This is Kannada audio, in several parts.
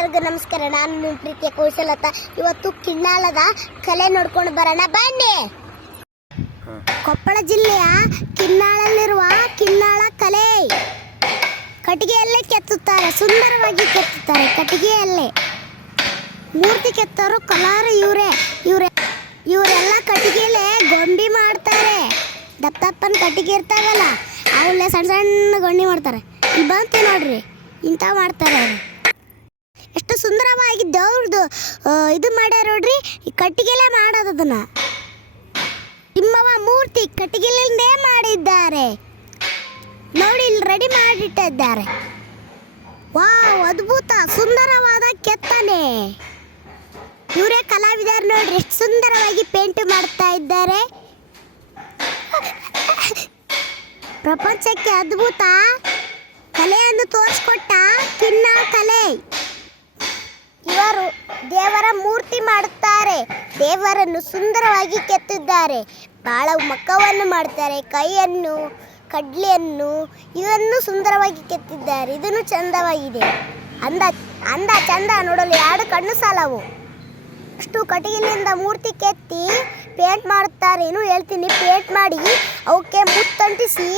ಎಲ್ಲರಿಗೂ ನಮಸ್ಕಾರ. ನಾನು ನಿಮ್ಮ ಪ್ರೀತಿಯ ಕೌಶಲತ ಇವತ್ತು ಕಿನ್ನಾಳದ ಕಲೆ ನೋಡ್ಕೊಂಡು ಬರೋಣ. ಬನ್ನಿ. ಕೊಪ್ಪಳ ಜಿಲ್ಲೆಯ ಕಿನ್ನಾಳಲ್ಲಿರುವ ಕಿನ್ನಾಳ ಕಲೆ. ಕಟ್ಟಿಗೆಯಲ್ಲೇ ಕೆತ್ತುತ್ತಾರೆ ಸುಂದರವಾಗಿ ಕೆತ್ತುತ್ತಾರೆ ಕಟ್ಟಿಗೆಯಲ್ಲೇ. ಮೂರ್ತಿ ಕೆತ್ತೋರು ಕಲಾರು ಇವರೇ. ಇವರೇ ಇವರೆಲ್ಲ ಕಟ್ಟಿಗೆಯಲ್ಲೇ ಗೊಂಬಿ ಮಾಡ್ತಾರೆ. ದಪ್ಪ ದಪ್ಪನ ಕಟ್ಟಿಗೆ ಇರ್ತಾವಲ್ಲ ಅವಲ್ಲೇ ಸಣ್ಣ ಸಣ್ಣ ಗೊಂಡಿ ಮಾಡ್ತಾರೆ. ಇಲ್ಲಿ ಬಂತೆ ನೋಡ್ರಿ ಇಂಥ ಮಾಡ್ತಾರೆ ಅವರು. ಸುಂದರವಾಗಿ ದೇವ್ರದ್ದು ಇದು ಮಾಡ್ಯಾರ ನೋಡ್ರಿ ಕಟ್ಟಿಗೆಲೆ ಮಾಡೋದು ಅದನ್ನ. ತಿಮ್ಮವ ಮೂರ್ತಿ ಕಟ್ಟಿಗೆಲಿಂದೇ ಮಾಡಿದ್ದಾರೆ. ನೋಡಿ, ಇಲ್ಲಿ ರೆಡಿ ಮಾಡಿಟ್ಟಿದ್ದಾರೆ. ವಾವ್, ಅದ್ಭುತ, ಸುಂದರವಾದ ಕೆತ್ತನೆ. ಇವರೇ ಕಲಾವಿದರು ನೋಡ್ರಿ, ಎಷ್ಟು ಸುಂದರವಾಗಿ ಪೇಂಟ್ ಮಾಡ್ತಾ ಇದ್ದಾರೆ. ಪ್ರಪಂಚಕ್ಕೆ ಅದ್ಭುತ. ಕಲೆಯನ್ನು ತೋರಿಸ್ಕೊಟ್ಟ ಕಿನ್ನ ಕಲೆ. ದೇವರ ಮೂರ್ತಿ ಮಾಡುತ್ತಾರೆ. ದೇವರನ್ನು ಸುಂದರವಾಗಿ ಕೆತ್ತಿದ್ದಾರೆ. ಬಾಳ ಮಕ್ಕವನ್ನು ಮಾಡ್ತಾರೆ ಕೈಯನ್ನು, ಕಡ್ಲೆಯನ್ನು ಇದನ್ನು ಸುಂದರವಾಗಿ ಕೆತ್ತಿದ್ದಾರೆ. ಇದನ್ನು ಚಂದವಾಗಿದೆ. ಅಂದ ಅಂದ ಚಂದ ನೋಡಲು ಎರಡು ಕಣ್ಣು ಸಾಲವು. ಅಷ್ಟು ಕಟಗಿಲಿಂದ ಮೂರ್ತಿ ಕೆತ್ತಿ ಪೇಂಟ್ ಮಾಡುತ್ತಾರೆ. ಏನು ಹೇಳ್ತೀನಿ, ಪೇಂಟ್ ಮಾಡಿ ಅವಕ್ಕೆ ಮುತ್ತಂಟಿಸಿ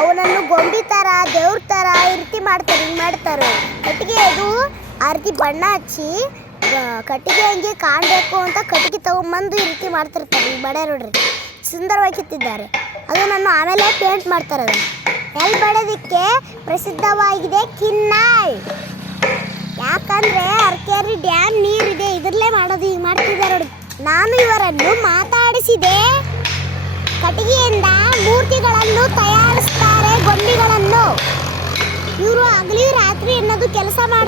ಅವನನ್ನು ಗೊಂಬಿ ಥರ ದೇವ್ರ ಥರ ಈ ರೀತಿ ಮಾಡ್ತಾರೆ, ಹಿಂಗೆ ಮಾಡ್ತಾರೆ. ಕಟ್ಟಿಗೆ ಅದು ಆ ರೀತಿ ಬಣ್ಣ ಹಚ್ಚಿ ಕಟ್ಟಿಗೆ ಹಂಗೆ ಕಾಣಬೇಕು ಅಂತ ಕಟ್ಟಿಗೆ ತಗೊಂಬಂದು ಈ ರೀತಿ ಮಾಡ್ತಿರ್ತಾರೆ ಈ ಬಡೆ ನೋಡ್ರಿ. ಸುಂದರವಾಗಿ ಕೆತ್ತಿದ್ದಾರೆ. ಅದು ನಾನು ಆಮೇಲೆ ಪೇಂಟ್ ಮಾಡ್ತಾರೆ ಅದನ್ನು. ಎಲ್ಲಿ ಬಡೋದಕ್ಕೆ ಪ್ರಸಿದ್ಧವಾಗಿದೆ ಕಿನ್ನಾಳ್ ಯಾಕಂದ್ರೆ ಅರ್ಕೇರಿ ಡ್ಯಾಮ್ ನೀರಿದೆ, ಇದ್ರಲ್ಲೇ ಮಾಡೋದು ಈಗ ಮಾಡ್ತಿದ್ದಾರೆ ನೋಡಿ ನಾನು ಇವರನ್ನು ಮಾತಾಡಿಸಿದೆ. ಕಟ್ಟಿಗೆಯಿಂದ ಮೂರ್ತಿಗಳನ್ನು ತಯಾರಿಸ್ತಾರೆ, ಗೊಂಬೆಗಳನ್ನು. ಇವರು ಹಗಲಿ ರಾತ್ರಿ ಅನ್ನೋದು ಕೆಲಸ ಮಾಡುತ್ತಾರೆ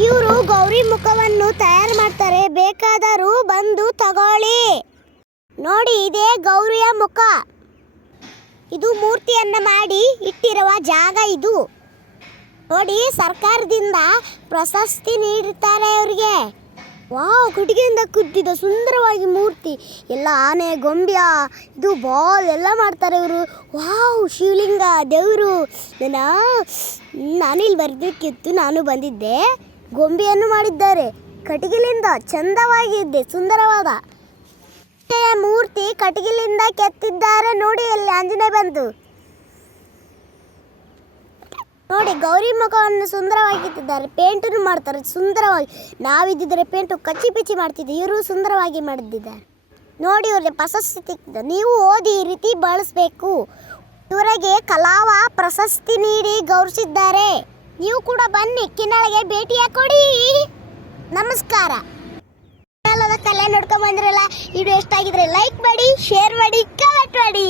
ಇವರು ಗೌರಿ ಮುಖವನ್ನು ತಯಾರು ಮಾಡ್ತಾರೆ. ಬೇಕಾದರೂ ಬಂದು ತಗೊಳ್ಳಿ. ನೋಡಿ, ಇದೇ ಗೌರಿಯ ಮುಖ. ಇದು ಮೂರ್ತಿಯನ್ನ ಮಾಡಿ ಇಟ್ಟಿರುವ ಜಾಗ ಇದು. ನೋಡಿ, ಸರ್ಕಾರದಿಂದ ಪ್ರಶಸ್ತಿ ನೀಡುತ್ತಾರೆ ಅವರಿಗೆ. ವಾವ್ ಕಟ್ಟಿಗೆಯಿಂದ ಕುದ್ದಿದ ಸುಂದರವಾಗಿ ಮೂರ್ತಿ. ಎಲ್ಲ ಆನೆ, ಗೊಂಬ್ಯ, ಇದು ಬಾಲ್ ಎಲ್ಲ ಮಾಡ್ತಾರೆ ಇವರು. ವಾವ್, ಶಿವಲಿಂಗ, ದೇವರು. ನಾನು ಇಲ್ಲಿ ಬರಬೇಕಿತ್ತು ನಾನು ಬಂದಿದ್ದೆ. ಗೊಂಬೆಯನ್ನು ಮಾಡಿದ್ದಾರೆ. ಕಟ್ಟಿಗೆಲಿಂದ ಚಂದವಾಗಿದೆ ಸುಂದರವಾದ. ಮೂರ್ತಿ ಕಟಗಿಲಿಂದ ಕೆತ್ತಿದ್ದಾರೆ ನೋಡಿ, ಅಲ್ಲಿ ಆಂಜನೇಯ ಬಂತು ನೋಡಿ, ಗೌರಿ ಮುಖವನ್ನು ಸುಂದರವಾಗಿ ಇಟ್ಟಿದ್ದಾರೆ ಪೇಂಟನ್ನು ಮಾಡ್ತಾರೆ, ಸುಂದರವಾಗಿ. ನಾವಿದ್ದಿದ್ರೆ ಪೇಂಟು ಕಚ್ಚಿ ಪಿಚ್ಚಿ ಮಾಡ್ತಿದ್ದೆ, ಇವರು ಸುಂದರವಾಗಿ ಮಾಡಿದ್ದಾರೆ ನೋಡಿ, ಇವ್ರಿಗೆ ಪ್ರಶಸ್ತಿ ನೀವು ಓದಿ ಈ ರೀತಿ ಬಳಸಬೇಕು. ಇವರಿಗೆ ಕಲಾವ ಪ್ರಶಸ್ತಿ ನೀಡಿ ಗೌರವಿಸಿದ್ದಾರೆ. ನೀವು ಕೂಡ ಬನ್ನಿ, ಕಿನ್ನಳಿಗೆ ಭೇಟಿಯ ಕೊಡಿ ನಮಸ್ಕಾರ. ಕಲೆ ನೋಡ್ಕೊಂಡ್ ಬಂದ್ರಲ್ಲ ಇದು ಎಷ್ಟಾಗಿದ್ರೆ ಲೈಕ್ ಮಾಡಿ ಶೇರ್ ಮಾಡಿ ಕಮೆಂಟ್ ಮಾಡಿ.